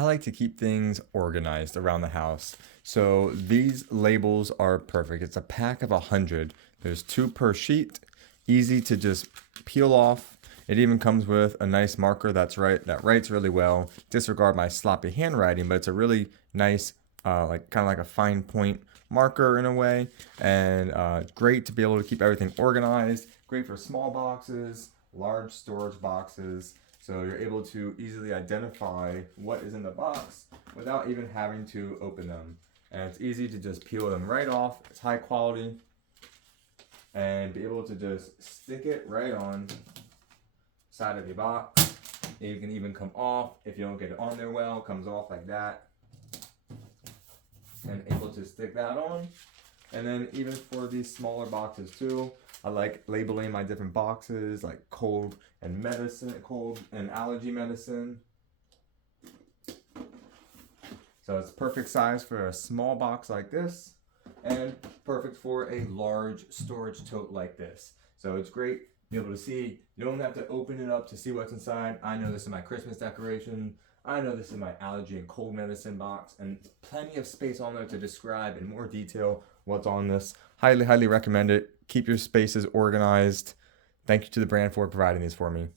I like to keep things organized around the house. So these labels are perfect. It's a pack of 100. There's 2 per sheet, easy to just peel off. It even comes with a nice marker that writes really well. Disregard my sloppy handwriting, but it's a really nice, like kind of like a fine point marker in a way, and great to be able to keep everything organized. Great for small boxes, large storage boxes. So you're able to easily identify what is in the box without even having to open them. And it's easy to just peel them right off. It's high quality. And be able to just stick it right on side of your box. You can even come off if you don't get it on there well. It comes off like that. And able to stick that on. And then even for these smaller boxes too, I like labeling my different boxes like cold and allergy medicine. So it's perfect size for a small box like this and perfect for a large storage tote like this. So it's great to be able to see. You don't have to open it up to see what's inside. I know this is my Christmas decoration. I know this is my allergy and cold medicine box, and plenty of space on there to describe in more detail what's on this. Highly, highly recommend it. Keep your spaces organized. Thank you to the brand for providing these for me.